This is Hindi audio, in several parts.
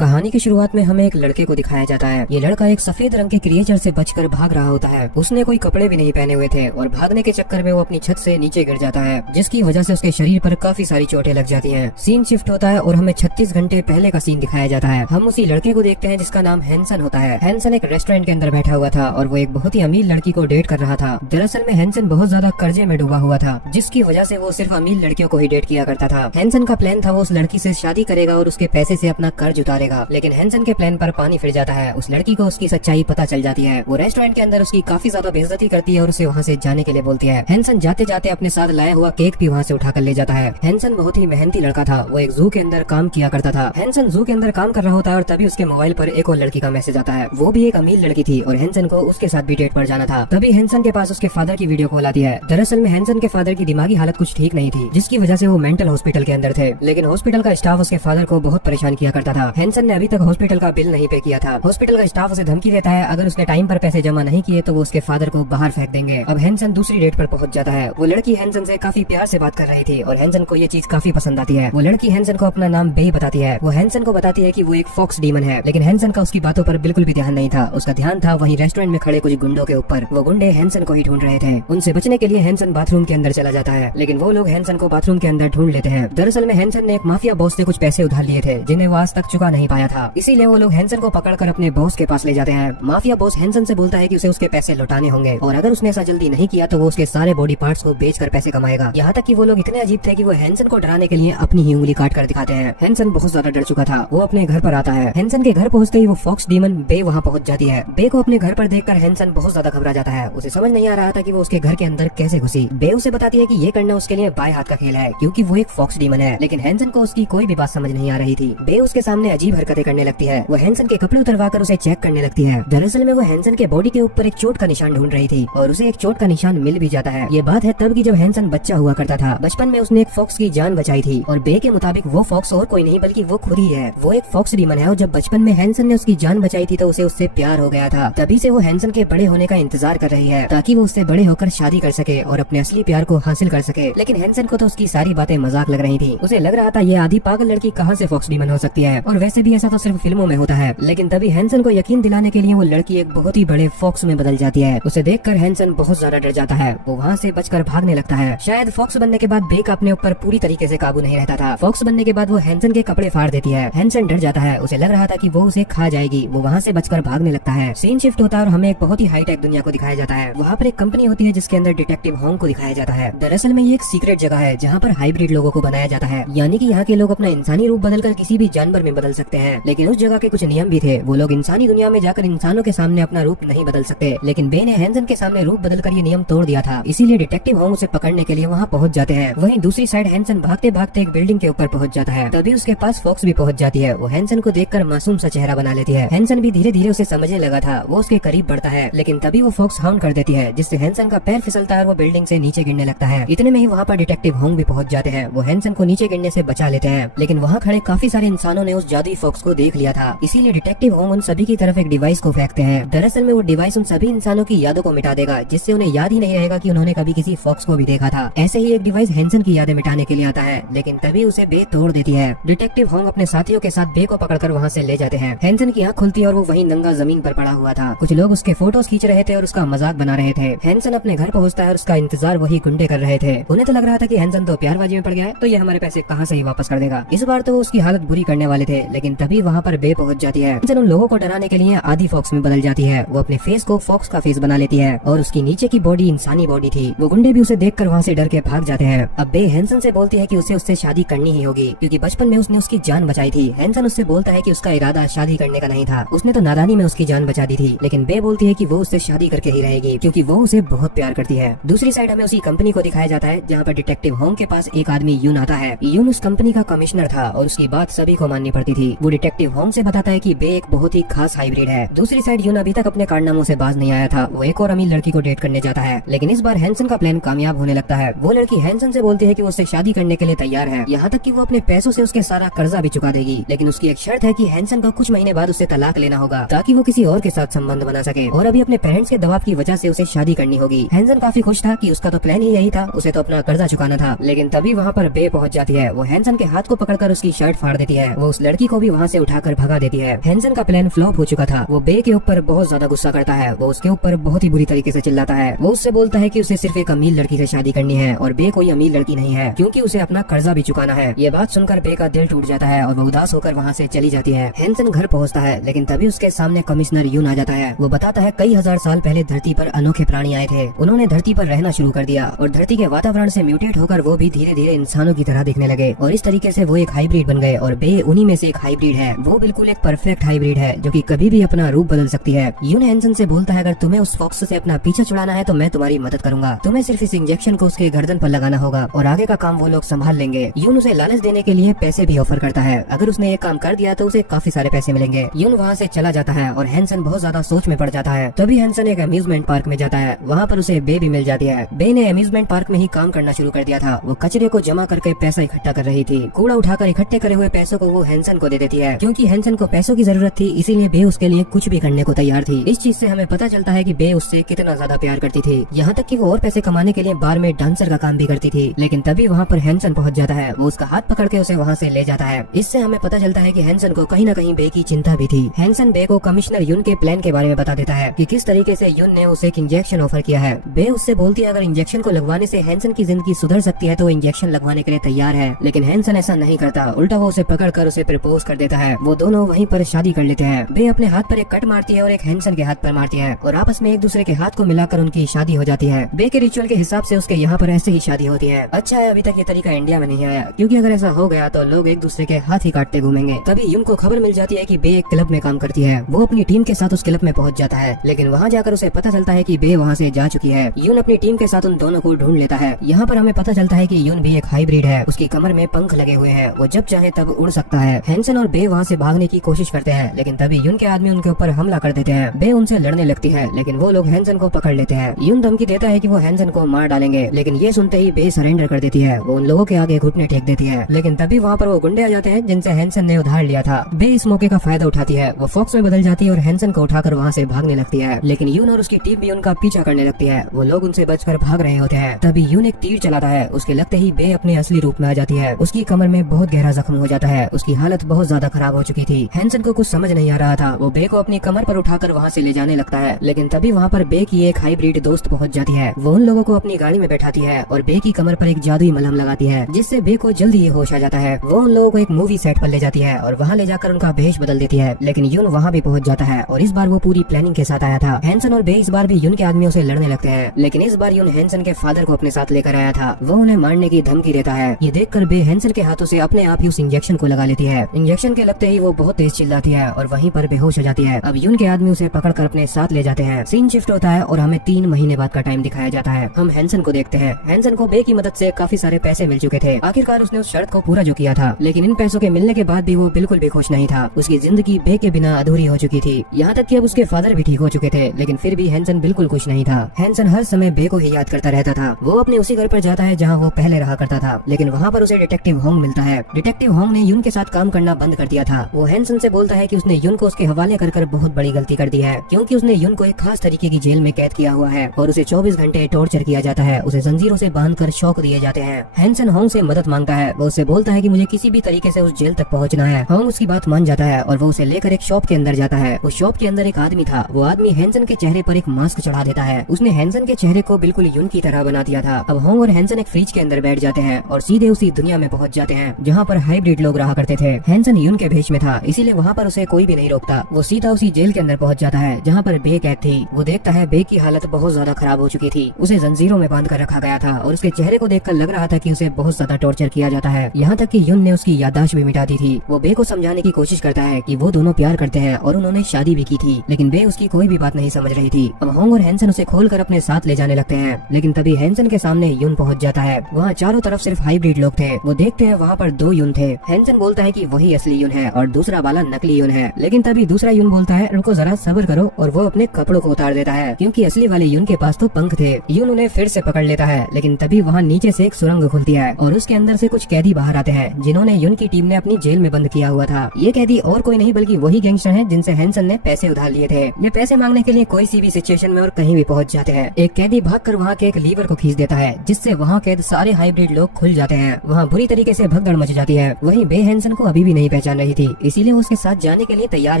कहानी की शुरुआत में हमें एक लड़के को दिखाया जाता है। ये लड़का एक सफेद रंग के क्रिएचर से बचकर भाग रहा होता है। उसने कोई कपड़े भी नहीं पहने हुए थे और भागने के चक्कर में वो अपनी छत से नीचे गिर जाता है, जिसकी वजह से उसके शरीर पर काफी सारी चोटें लग जाती हैं। सीन शिफ्ट होता है और हमें 36 घंटे पहले का सीन दिखाया जाता है। हम उसी लड़के को देखते हैं जिसका नाम हैंसन होता है। हैंसन एक रेस्टोरेंट के अंदर बैठा हुआ था और वो एक बहुत ही अमीर लड़की को डेट कर रहा था। दरअसल में हैंसन बहुत ज्यादा कर्जे में डूबा हुआ था, जिसकी वजह से वो सिर्फ अमीर लड़कियों को ही डेट किया करता था। हैंसन का प्लान था वो उस लड़की से शादी करेगा और उसके पैसे से अपना कर्ज उतारेगा, लेकिन हैंसन के प्लान पर पानी फिर जाता है। उस लड़की को उसकी सच्चाई पता चल जाती है। वो रेस्टोरेंट के अंदर उसकी काफी ज्यादा बेइज्जती करती है और उसे वहाँ से जाने के लिए बोलती है। हैंसन जाते जाते अपने साथ लाया हुआ केक भी वहाँ से उठाकर ले जाता है। हैंसन बहुत ही मेहनती लड़का था। वो एक जू के अंदर काम किया करता था। हैंसन जू के अंदर काम कर रहा होता है और तभी उसके मोबाइल पर एक और लड़की का मैसेज आता है। वो भी एक अमीर लड़की थी और हैंसन को उसके साथ भी डेट पर जाना था। तभी हैंसन के पास उसके फादर की वीडियो कॉल आती है। दरअसल में हैंसन के फादर की दिमागी हालत कुछ ठीक नहीं थी, जिसकी वजह से वो मेंटल हॉस्पिटल के अंदर थे। लेकिन हॉस्पिटल का स्टाफ उसके फादर को बहुत परेशान किया करता था। हैंसन ने अभी तक हॉस्पिटल का बिल नहीं पे किया था। हॉस्पिटल का स्टाफ उसे धमकी देता है, अगर उसने टाइम पर पैसे जमा नहीं किए तो वो उसके फादर को बाहर फेंक देंगे। अब हैंसन दूसरी डेट पर पहुंच जाता है। वो लड़की हैंसन से काफी प्यार से बात कर रही थी और हैंसन को ये चीज काफी पसंद आती है। वो लड़की हैंसन को अपना नाम बे बताती है। वो हैंसन को बताती है कि वो एक फॉक्स डीमन है, लेकिन हैंसन का उसकी बातों पर बिल्कुल भी ध्यान नहीं था। उसका ध्यान था वहीं रेस्टोरेंट में खड़े कुछ गुंडों के ऊपर। वो गुंडे हैंसन को ही ढूंढ रहे थे। उनसे बचने के लिए हैंसन बाथरूम के अंदर चला जाता है, लेकिन वो लोग हैंसन को बाथरूम के अंदर ढूंढ लेते हैं। दरअसल में हैंसन ने एक माफिया बॉस से कुछ पैसे उधार लिए थे, जिन्हें वो आज तक चुका नहीं पाया था। इसीलिए वो लोग हैंसन को पकड़कर अपने बॉस के पास ले जाते हैं। माफिया बॉस हैंसन से बोलता है कि उसे उसके पैसे लौटाने होंगे और अगर उसने ऐसा जल्दी नहीं किया तो वो उसके सारे बॉडी पार्ट्स को बेचकर पैसे कमाएगा। यहाँ तक कि वो लोग इतने अजीब थे कि वो हैंसन को डराने के लिए अपनी ही उंगली काट कर दिखाते हैं। हैंसन बहुत ज्यादा डर चुका था। वो अपने घर पर आता है। हैंसन के घर पहुँचते ही वो फॉक्स डीमन बे वहाँ पहुँच जाती है। बे को अपने घर पर देखकर हैंसन बहुत ज्यादा घबरा जाता है। उसे समझ नहीं आ रहा था कि वो उसके घर के अंदर कैसे घुसी। बे उसे बताती है कि ये करना उसके लिए बाएं हाथ का खेल है, क्योंकि वो एक फॉक्स डीमन है। लेकिन हैंसन को उसकी कोई भी बात समझ नहीं आ रही थी। बे उसके सामने अजीब हरकतें करने लगती है। वो हैंसन के कपड़े उतरवाकर उसे चेक करने लगती है। दरअसल में वो हैंसन के बॉडी के ऊपर एक चोट का निशान ढूंढ रही थी और उसे एक चोट का निशान मिल भी जाता है। ये बात है तब की जब हैंसन बच्चा हुआ करता था। बचपन में उसने एक फॉक्स की जान बचाई थी और बे के मुताबिक वो फॉक्स और कोई नहीं बल्कि वो खुद ही है। वो एक फॉक्स डीमन है और जब बचपन में हैंसन ने उसकी जान बचाई थी तो उसे उससे प्यार हो गया था। तभी से वो हैंसन के बड़े होने का इंतजार कर रही है ताकि वो उससे बड़े होकर शादी कर सके और अपने असली प्यार को हासिल कर सके। लेकिन हैंसन को तो उसकी सारी बातें मजाक लग रही थी। उसे लग रहा था ये आधी पागल लड़की कहाँ से फॉक्स डीमन हो सकती है, और वैसे भी ऐसा तो सिर्फ फिल्मों में होता है। लेकिन तभी हैंसन को यकीन दिलाने के लिए वो लड़की एक बहुत ही बड़े फॉक्स में बदल जाती है। उसे देखकर हैंसन बहुत ज्यादा डर जाता है। वो वहाँ से बचकर भागने लगता है। शायद फॉक्स बनने के बाद बे का अपने ऊपर पूरी तरीके से काबू नहीं रहता था। फॉक्स बनने के बाद वो हैंसन के कपड़े फाड़ देती है। हैंसन डर जाता है। उसे लग रहा था कि वो उसे खा जाएगी। वो वहाँ से बचकर भागने लगता है। सीन शिफ्ट होता है और हमें एक बहुत ही हाईटेक दुनिया को दिखाया जाता है। वहाँ पर एक कंपनी होती है जिसके अंदर डिटेक्टिव होंग को दिखाया जाता है। दरअसल में ये एक सीक्रेट जगह है जहाँ पर हाइब्रिड लोगों को बनाया जाता है, यानी कि यहाँ के लोग अपना इंसानी रूप बदलकर किसी भी जानवर में बदल सकते हैं। लेकिन उस जगह के कुछ नियम भी थे। वो लोग इंसानी दुनिया में जाकर इंसानों के सामने अपना रूप नहीं बदल सकते। लेकिन बे ने हैंसन के सामने रूप बदलकर ये नियम तोड़ दिया था। इसीलिए डिटेक्टिव होंग उसे पकड़ने के लिए वहाँ पहुँच जाते हैं। वहीं दूसरी साइड हैंसन भागते भागते एक बिल्डिंग के ऊपर पहुँच जाता है। तभी उसके पास फॉक्स भी पहुँच जाती है। वो हैंसन को देखकर मासूम सा चेहरा बना लेती है। हैंसन भी धीरे धीरे उसे समझने लगा था। वो उसके करीब बढ़ता है, लेकिन तभी वो फॉक्स हाउंड कर देती है, जिससे हैंसन का पैर फिसलता है और वो बिल्डिंग से नीचे गिरने लगता है। इतने में ही वहाँ पर डिटेक्टिव होंग भी पहुँच जाते हैं। वो हैंसन को नीचे गिरने से बचा लेते हैं, लेकिन वहाँ खड़े काफी सारे इंसानों ने उस जादुई फॉक्स को देख लिया था। इसीलिए डिटेक्टिव होंग उन सभी की तरफ एक डिवाइस को फेंकते हैं। दरअसल में वो डिवाइस उन सभी इंसानों की यादों को मिटा देगा, जिससे उन्हें याद ही नहीं रहेगा कि उन्होंने कभी किसी फॉक्स को भी देखा था। ऐसे ही एक डिवाइस हैंसन की यादें मिटाने के लिए आता है, लेकिन तभी उसे बे तोड़ देती है। डिटेक्टिव होंग अपने साथियों के साथ बे को पकड़कर वहाँ से ले जाते हैं। हैंसन की आँख खुलती है और वो वहीं नंगा जमीन पर पड़ा हुआ था। कुछ लोग उसके फोटोज खींच रहे थे और उसका मजाक बना रहे थे। हैंसन अपने घर पहुँचता है और उसका इंतजार वही गुंडे कर रहे थे। उन्हें तो लग रहा था कि हैंसन तो प्यारबाजी में पड़ गया है, तो ये हमारे पैसे कहाँ से ही वापस कर देगा। इस बार तो वो उसकी हालत बुरी करने वाले थे, लेकिन तभी वहाँ पर बे पहुँच जाती है। हैंसन उन लोगों को डराने के लिए आधी फॉक्स में बदल जाती है। वो अपने फेस को फॉक्स का फेस बना लेती है और उसकी नीचे की बॉडी इंसानी बॉडी थी। वो गुंडे भी उसे देखकर वहाँ से डर के भाग जाते हैं। अब बे हैंसन से बोलती है कि उसे उससे शादी करनी ही होगी, क्योंकि बचपन में उसने उसकी जान बचाई थी। हैंसन उससे बोलता है कि उसका इरादा शादी करने का नहीं था, उसने तो नादानी में उसकी जान बचा दी थी। लेकिन बे बोलती है कि वो उससे शादी करके ही रहेगी, क्योंकि वो उसे बहुत प्यार करती है। दूसरी साइड हमें उसी कंपनी को दिखाया जाता है जहाँ पर डिटेक्टिव होंग के पास एक आदमी यून आता है। यून उस कंपनी का कमिश्नर था और उसकी बात सभी को माननी पड़ती थी। वो डिटेक्टिव होंग से बताता है कि बे एक बहुत ही खास हाइब्रिड है। दूसरी साइड यून अभी तक अपने कारनामों से बाज नहीं आया था। वो एक और अमीर लड़की को डेट करने जाता है, लेकिन इस बार हैंसन का प्लान कामयाब होने लगता है। वो लड़की हैंसन से बोलती है कि वो उससे शादी करने के लिए तैयार है, यहाँ तक कि वो अपने पैसों से उसके सारा कर्जा भी चुका देगी। लेकिन उसकी एक शर्त है कि हैंसन को कुछ महीने बाद उससे तलाक लेना होगा ताकि वो किसी और के साथ संबंध बना सके, और अभी अपने पेरेंट्स के दबाव की वजह से उसे शादी करनी होगी। हैंसन काफी खुश था कि उसका तो प्लान ही यही था, उसे तो अपना कर्जा चुकाना था। लेकिन तभी वहाँ पर बे पहुँच जाती है। वो हैंसन के हाथ को पकड़कर उसकी शर्ट फाड़ देती है। वो उस लड़की को भी वहाँ से उठाकर भगा देती है। हैंसन का प्लान फ्लॉप हो चुका था। वो बे के ऊपर बहुत ज्यादा गुस्सा करता है। वो उसके ऊपर बहुत ही बुरी तरीके से चिल्लाता है। वो उससे बोलता है कि उसे सिर्फ एक अमीर लड़की से शादी करनी है और बे कोई अमीर लड़की नहीं है, क्योंकि उसे अपना कर्जा भी चुकाना है। ये बात सुनकर बे का दिल टूट जाता है और वो उदास होकर वहाँ से चली जाती है। हैंसन घर पहुँचता है, लेकिन तभी उसके सामने कमिश्नर यून आ जाता है। वो बताता है कई हजार साल पहले धरती पर अनोखे प्राणी आए थे। उन्होंने धरती पर रहना शुरू कर दिया और धरती के वातावरण से म्यूटेट होकर वो भी धीरे धीरे इंसानों की तरह दिखने लगे और इस तरीके से वो एक हाइब्रिड बन गए और बे उन्हीं में से एक हाइब्रिड है। वो बिल्कुल एक परफेक्ट हाइब्रिड है जो कि कभी भी अपना रूप बदल सकती है। यून हैंसन से बोलता है अगर तुम्हें उस फॉक्स से अपना पीछा छुड़ाना है तो मैं तुम्हारी मदद करूंगा। तुम्हें सिर्फ इस इंजेक्शन को उसके गर्दन पर लगाना होगा और आगे का काम वो लोग संभाल लेंगे। यून उसे लालच देने के लिए पैसे भी ऑफर करता है। अगर उसने ये काम कर दिया तो उसे काफी सारे पैसे मिलेंगे। यून वहाँ से चला जाता है और हैंसन बहुत ज्यादा सोच में पड़ जाता है। तभी हैंसन एक अम्यूजमेंट पार्क में जाता है। वहाँ पर उसे बे भी मिल जाती है। बे ने अम्यूजमेंट पार्क में ही काम करना शुरू कर दिया था। वो कचरे को जमा करके पैसा इकट्ठा कर रही थी। कूड़ा उठाकर इकट्ठे करे हुए पैसों को वो हैंसन को दे देती है। क्योंकि हैंसन को पैसों की जरूरत थी, इसीलिए बे उसके लिए कुछ भी करने को तैयार थी। इस चीज से हमें पता चलता है कि बे उससे कितना ज्यादा प्यार करती थी। यहाँ तक कि वो और पैसे कमाने के लिए बार में डांसर का काम भी करती थी। लेकिन तभी वहाँ पर हैंसन पहुँच जाता है। वो उसका हाथ पकड़ के उसे वहाँ से ले जाता है। इससे हमें पता चलता है कि हैंसन को कहीं न कहीं बे की चिंता भी थी। हैंसन बे को कमिश्नर यून के प्लान के बारे में बता देता है कि किस तरीके से यून ने उसे एक इंजेक्शन ऑफर किया है। बे उससे बोलती है अगर इंजेक्शन को लगवाने से हैंसन की जिंदगी सुधर सकती है तो वो इंजेक्शन लगवाने के लिए तैयार है। लेकिन हैंसन ऐसा नहीं करता, उल्टा वो उसे पकड़कर उसे प्रपोज कर देता है। वो दोनों वहीं पर शादी कर लेते हैं। बे अपने हाथ पर एक कट मारती है और एक हैंसन के हाथ पर मारती है और आपस में एक दूसरे के हाथ को मिलाकर उनकी शादी हो जाती है। बे के रिचुअल के हिसाब से उसके यहाँ पर ऐसे ही शादी होती है। अच्छा है अभी तक ये तरीका इंडिया में नहीं आया, क्योंकि अगर ऐसा हो गया तो लोग एक दूसरे के हाथ ही काटते घूमेंगे। तभी यून को खबर मिल जाती है कि बे एक क्लब में काम करती है। वो अपनी टीम के साथ उस क्लब में पहुंच जाता है, लेकिन वहाँ जाकर उसे पता चलता है कि बे वहाँ से जा चुकी है। यून अपनी टीम के साथ उन दोनों को ढूंढ लेता है। यहाँ पर हमें पता चलता है कि यून भी एक हाइब्रिड है। उसकी कमर में पंख लगे हुए हैं, वो जब चाहे तब उड़ सकता है। हैंसन और बे वहाँ से भागने की कोशिश करते हैं, लेकिन तभी यून के आदमी उनके ऊपर हमला कर देते हैं। बे उनसे लड़ने लगती है, लेकिन वो लोग हैंसन को पकड़ लेते हैं। यून धमकी देता है कि वो हैंसन को मार डालेंगे, लेकिन ये सुनते ही बे सरेंडर कर देती है। वो उन लोगों के आगे घुटने टेक देती है, लेकिन तभी वहाँ पर वो गुंडे आ जाते हैं जिनसे हैंसन ने उधार लिया था। बे इस मौके का फायदा उठाती है। वो फॉक्स में बदल जाती है और हैंसन को उठाकर वहाँ से भागने लगती है, लेकिन यून और उसकी टीम भी उनका पीछा करने लगती है। वो लोग उनसे बचकर भाग रहे होते हैं। तभी यून एक तीर चलाता है। उसके लगते ही बे अपने असली रूप में आ जाती है। उसकी कमर में बहुत गहरा जख्म हो जाता है। उसकी हालत बहुत ज्यादा खराब हो चुकी थी। हैंसन को कुछ समझ नहीं आ रहा था। वो बे को अपनी कमर पर उठाकर वहाँ से ले जाने लगता है, लेकिन तभी वहाँ पर बे की एक हाइब्रिड दोस्त पहुँच जाती है। वो उन लोगों को अपनी गाड़ी में बैठाती है और बे की कमर पर एक जादुई मलहम लगाती है, जिससे बे को जल्दी ये होश आ जाता है। वो उन लोगों को एक मूवी सेट पर ले जाती है और वहाँ ले जाकर उनका भेष बदल देती है, लेकिन यून वहाँ भी पहुँच जाता है और इस बार वो पूरी प्लानिंग के साथ आया था। हैंसन और बे इस बार भी यून के आदमियों से लड़ने लगते हैं, लेकिन इस बार यून हैंसन के फादर को अपने साथ लेकर आया था। वो उन्हें मारने की धमकी देता है। ये देखकर बे हैंसन के हाथों से अपने आप ही उस इंजेक्शन को लगा लेती है। इंजेक्शन के लगते ही वो बहुत तेज चिल्लाती है और वहीं पर बेहोश हो जाती है। अब यून के आदमी उसे पकड़कर अपने साथ ले जाते हैं। सीन शिफ्ट होता है और हमें 3 महीने बाद का टाइम दिखाया जाता है। हम हैंसन को देखते हैं। हैंसन को बे की मदद से काफी सारे पैसे मिल चुके थे। आखिरकार उसने उस शर्त को पूरा जो किया था, लेकिन इन पैसों के मिलने के बाद भी वो बिल्कुल भी खुश नहीं था। उसकी जिंदगी बे के बिना अधूरी हो चुकी थी। यहाँ तक कि अब उसके फादर भी ठीक हो चुके थे, लेकिन फिर भी हैंसन बिल्कुल खुश नहीं था। हैंसन हर समय बे को ही याद करता रहता था। वो अपने उसी घर पर जाता है जहाँ वो पहले रहा करता था, लेकिन वहाँ पर उसे डिटेक्टिव होंग मिलता है। डिटेक्टिव होंग ने यून के साथ काम करना बंद कर दिया था। वो हैंसन से बोलता है कि उसने यून को उसके हवाले कर बहुत बड़ी गलती कर दी है, क्योंकि उसने यून को एक खास तरीके की जेल में कैद किया हुआ है और उसे 24 घंटे टॉर्चर किया जाता है। उसे जंजीरों से बांधकर शौक दिए जाते हैं। हैंसन होंग से मदद मांगता है। वो उसे बोलता है कि मुझे किसी भी तरीके से उस जेल तक पहुंचना है। होंग उसकी बात मान जाता है और वो उसे लेकर एक शॉप के अंदर जाता है। उस शॉप के अंदर एक आदमी था। वो आदमी हैंसन के चेहरे पर एक मास्क चढ़ा देता है। उसने हैंसन के चेहरे को बिल्कुल यून की तरह बना दिया था। अब होंग और हैंसन एक फ्रिज के अंदर बैठ जाते हैं और सीधे उसी दुनिया में पहुंच जाते हैं जहाँ पर हाइब्रिड लोग रहा करते थे। हैंसन यून के भेष में था, इसीलिए वहाँ पर उसे कोई भी नहीं रोकता। वो सीधा उसी जेल के अंदर पहुंच जाता है जहाँ पर बे कैद थी। वो देखता है बे की हालत बहुत ज्यादा खराब हो चुकी थी। उसे जंजीरों में बांध कर रखा गया था और उसके चेहरे को देखकर लग रहा था कि उसे बहुत ज्यादा टॉर्चर किया जाता है। यहाँ तक कि यून ने उसकी याददाश्त भी मिटा दी थी। वो बे को समझाने की कोशिश करता है कि वो दोनों प्यार करते हैं और उन्होंने शादी भी की थी, लेकिन बे उसकी कोई भी बात नहीं समझ रही थी। अब होंग और हैंसन उसे खोलकर अपने साथ ले जाने लगते हैं, लेकिन तभी हैंसन के सामने यून पहुंच जाता है। वहाँ चारों तरफ सिर्फ हाइब्रिड लोग थे। वो देखते हैं वहाँ पर 2 यून थे। हैंसन बोलता है कि वही असली यून है और दूसरा वाला नकली यून है, लेकिन तभी दूसरा यून बोलता है रुको जरा सब्र करो, और वो अपने कपड़ों को उतार देता है, क्योंकि असली वाले यून के पास तो पंख थे। यून उन्हें फिर से पकड़ लेता है, लेकिन तभी वहाँ नीचे से एक सुरंग खुलती है और उसके अंदर से कुछ कैदी बाहर आते हैं जिन्होंने यून की टीम ने अपनी जेल में बंद किया हुआ था। ये कैदी और कोई नहीं बल्कि वही गैंगस्टर हैं जिनसे हैंसन ने पैसे उधार लिए थे। ये पैसे मांगने के लिए कोई सी भी सिचुएशन में और कहीं भी पहुंच जाते हैं। एक कैदी भागकर वहाँ के एक लीवर को खींच देता है, जिससे वहाँ कैद सारे हाइब्रिड लोग खुल जाते हैं। वहाँ बुरी तरीके से भगदड़ मच जाती है। वहीं बे हैंसन को अभी भी नहीं पहचान रही थी, इसीलिए वो उसके साथ जाने के लिए तैयार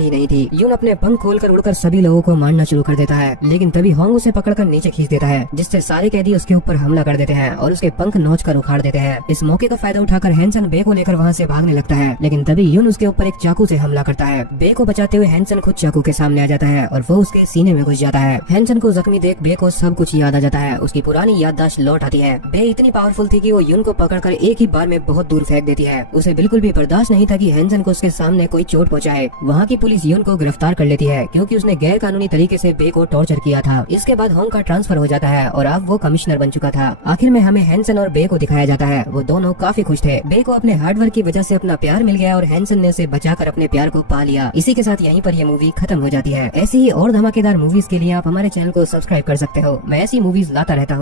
ही नहीं थी। यून अपने पंख खोलकर उड़कर सभी लोगों को मारना शुरू कर देता है, लेकिन तभी होंग उसे पकड़कर नीचे खींच देता है, जिससे सारे कैदी उसके ऊपर हमला कर देते हैं और उसके पंख नोच कर उखाड़ देते हैं। इस मौके का फायदा उठाकर हैंसन बे को लेकर वहाँ से भागने लगता है, लेकिन तभी यून उसके ऊपर एक चाकू से हमला करता है। बे को बचाते हुए हैंसन खुद चाकू के सामने आ जाता है और वो उसके सीने में घुस जाता है। हैंसन को जख्मी देख बे को सब कुछ याद आ जाता है, उसकी पुरानी याददाश्त लौट आती है। बे इतनी पावरफुल थी कि वो यून को पकड़कर एक ही बार में बहुत दूर फेंक देती है। उसे बिल्कुल भी बर्दाश्त नहीं था कि हैंसन को उसके सामने कोई चोट पहुंचाए। वहाँ की पुलिस यून को गिरफ्तार कर लेती है, क्योंकि उसने गैर कानूनी तरीके से बे को टॉर्चर किया था। इसके बाद होंग का ट्रांसफर हो जाता है और अब वो कमिश्नर बन चुका था। आखिर में हमें हैंसन और बे को दिखाया जाता है, वो दोनों काफी खुश थे। बे को अपने हार्डवर्क की वजह से अपना प्यार मिल गया और हैंसन ने उसे बचाकर अपने प्यार को पा लिया। इसी के साथ यहीं पर ये मूवी खत्म हो जाती है। ऐसी ही और धमाकेदार मूवीज के लिए आप हमारे चैनल को सब्सक्राइब कर सकते हो। मैं ऐसी मूवीज लाता रहता हूँ।